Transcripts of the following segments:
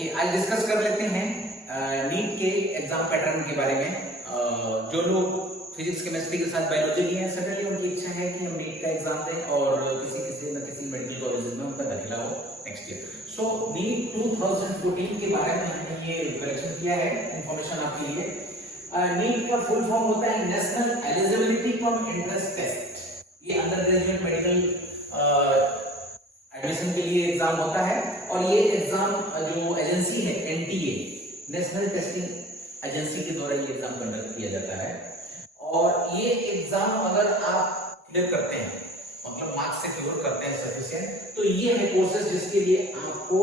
Okay, आज discuss कर लेते हैं नीट के एग्जाम पैटर्न के बारे में। जो लोग फिजिक्स केमिस्ट्री के साथ बायोलॉजी लिए हैं, सडनली उनकी इच्छा है कि हम नीट का एग्जाम दें और किसी न किसी मेडिकल कॉलेज में उनका दाखिला हो नेक्स्ट ईयर। सो नीट 2014 के बारे में हमने ये कलेक्शन किया है इंफॉर्मेशन आपके लिए। नीट का फुल फॉर्म होता है national eligibility cum entrance test. ये अंडर ग्रेजुएट मेडिकल एडमिशन के लिए एग्जाम होता है और ये एग्जाम जो एजेंसी है एनटीए, नेशनल टेस्टिंग एजेंसी के द्वारा ये एग्जाम कंडक्ट किया जाता है। और ये एग्जाम अगर आप क्लियर करते हैं, मतलब मार्क्स से क्लियर करते हैं सफिशिएंट, तो ये है कोर्सेज जिसके लिए आपको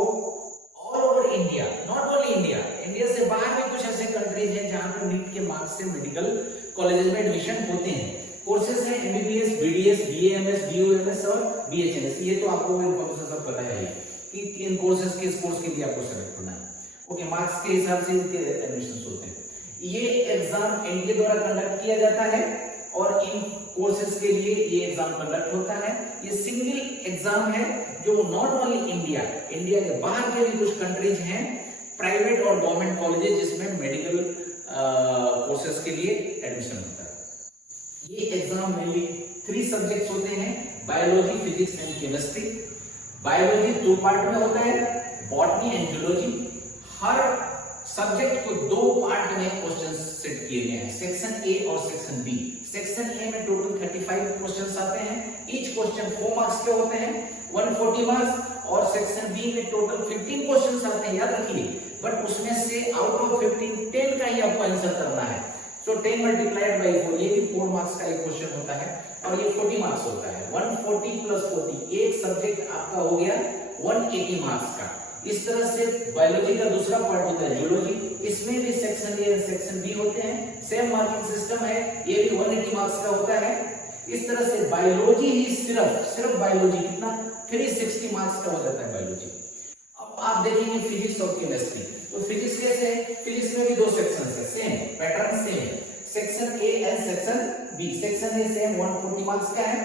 all over India, not only India, India से बाहर भी कुछ ऐसे कंट्रीज हैं जहां पर नीट के मार्क्स से मेडिकल कॉलेजेस में एडमिशन होते हैं। कोर्सेज हैं एमबीबीएस, बीडीएस, बीएमएस, बीयूएमएस और बीएचएमएस। ये तो आपको इन्फॉर्मेशन सब पता है कि इन कोर्सेज किस कोर्स के लिए आपको सेलेक्ट होना है। ओके, मार्क्स के हिसाब से इनके एडमिशंस होते हैं। ये एग्जाम एनटीए द्वारा कंडक्ट किया जाता है और इन कोर्सेज के लिए ये एग्जाम कंडक्ट होता है। ये सिंगल एग्जाम है जो नॉट ओनली इंडिया, इंडिया के बाहर के भी कुछ कंट्रीज हैं, प्राइवेट और गवर्नमेंट कॉलेजेस जिसमें मेडिकल कोर्सेज के लिए एडमिशन होता है। ये एग्जाम में 3 सब्जेक्ट्स होते हैं, biology, physics and chemistry. Biology 2 part में होता है, botany and zoology. Her subject को 2 पार्ट में क्वेश्चंस सेट किए गए हैं, सेक्शन ए और सेक्शन बी। सेक्शन ए में टोटल 35 क्वेश्चंस आते हैं, ईच क्वेश्चन 4 मार्क्स के होते हैं, 140 मार्क्स। और सेक्शन बी में टोटल 15 क्वेश्चंस आते हैं, याद रखिए, बट उसमें से आउट ऑफ 15 10 का ही आपको आंसर करना है। So 10 multiplied by 4, ये भी 4 मार्क्स का एक क्वेश्चन होता है और ये 40 मार्क्स होता है। 140 प्लस 40, एक सब्जेक्ट आपका हो गया 180 मार्क्स का। इस तरह से बायोलॉजी का दूसरा पार्ट होता है जूलॉजी, इसमें भी सेक्शन ए और सेक्शन बी होते हैं, सेम मार्किंग सिस्टम है, ये भी 180 मार्क्स का होता है। इस तरह से बायोलॉजी ही सिर्फ बायोलॉजी कितना 360 मार्क्स का हो जाता है बायोलॉजी। अब आप देखेंगे फिजिक्स और केमिस्ट्री, तो फिजिक्स कैसे है? फिजिक्स में भी 2 सेक्शन है, सेम पैटर्न सेम है, section A and section B. Section A same 140 marks का है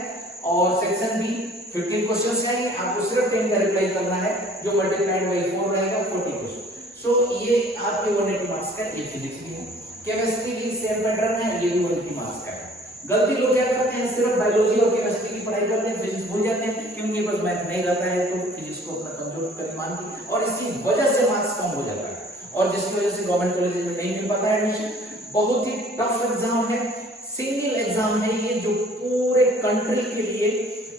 और सेक्शन बी 15 क्वेश्चंस आएंगे, आपको सिर्फ 10 का रिप्लाई करना है, जो मल्टीप्लाइड बाय 4 रहेगा 40 क्वेश्चन। सो ये आपके 180 मार्क्स का ये फिजिक्स भी है। केमिस्ट्री भी सेम पैटर्न है, ये भी 180 मार्क्स का है। गलती लोग क्या करते हैं, सिर्फ बायोलॉजी और केमिस्ट्री की पढ़ाई करते हैं, फिजिक्स भूल जाते हैं, क्योंकि बस मैथ नहीं रहता है तो फिजिक्स को अपना कमजोर कर मानते, और इसी वजह से मार्क्स कम हो जाता है और जिसकी वजह से गवर्नमेंट कॉलेज में नहीं मिल पाता है एडमिशन। बहुत ही टफ एग्जाम है, सिंगल एग्जाम है ये, जो पूरे कंट्री के लिए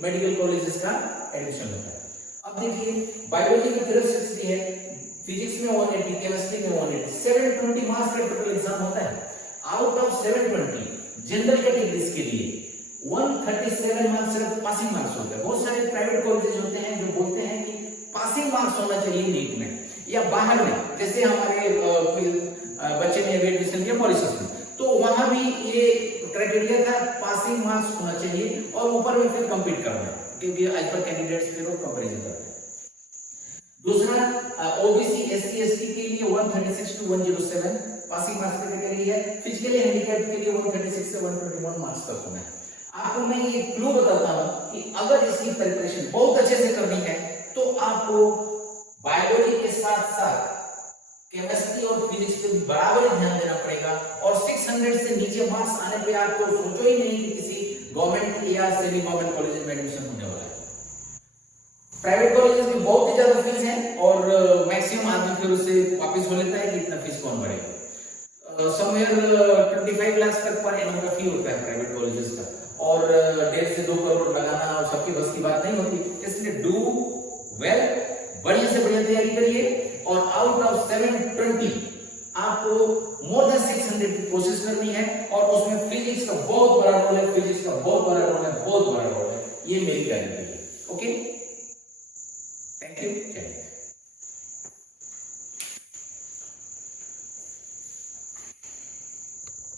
मेडिकल कॉलेजेस का एडमिशन होता है। अब देखिए, बायोलॉजी में 360 है, फिजिक्स में 180, केमिस्ट्री में 180, 720 मार्क्स का टोटल एग्जाम होता है। आउट ऑफ 720 जनरल कैटेगरीज के लिए 137 मार्क्स सिर्फ पासिंग मार्क्स होता है। बहुत सारे प्राइवेट कॉलेजेस होते हैं जो बोलते हैं कि पासिंग मार्क्स होना चाहिए नीट में या बाहर में, जैसे हमारे बच्चे ने एडमिशन किया मॉरिशस में, तो वहां भी ये क्राइटेरिया था पासिंग मार्क्स होना चाहिए और ऊपर में फिर कंपीट करना है, क्योंकि आज पर कैंडिडेट्स फिर वो कंपैरिजन करते हैं। दूसरा ओबीसी एससी एसटी के लिए 136 to 107 पासिंग मार्क्स की कैटेगरी है। फिजिकली हैंडीकैप्ड के लिए 136 से 121 मार्क्स तक होना है। आपको मैं ये क्लू बताता हूं कि अगर इसकी प्रिपरेशन बहुत अच्छे से करनी है तो आपको बायोलॉजी के साथ साथ केमिस्ट्री और फिजिक्स पे बराबर ध्यान देना पड़ेगा। और 600 से नीचे मार्क्स आने पे आपको सोचो ही नहीं कि किसी गवर्नमेंट या सेमी गवर्नमेंट कॉलेज में एडमिशन होने वाला है। प्राइवेट कॉलेजेस में बहुत ही ज्यादा फीस है और मैक्सिमम आदमी फिर उससे वापस हो लेता है कि इतना फीस कौन भरेगा। समवेयर 25 लाख तक पर एनम का फी होता है प्राइवेट कॉलेजेस का, और 1.5 से 2 करोड़ लगाना और सबकी बस की बात नहीं होती। इसलिए डू वेल, बढ़िया से बढ़िया तैयारी करिए और आउट ऑफ 720 आपको मोर देन 600 की कोशिश करनी है और उसमें फिजिक्स का बहुत बड़ा रोल है, फिजिक्स का बहुत बड़ा रोल है, बहुत बड़ा रोल है, ये मेरी गारंटी है। Okay, thank you.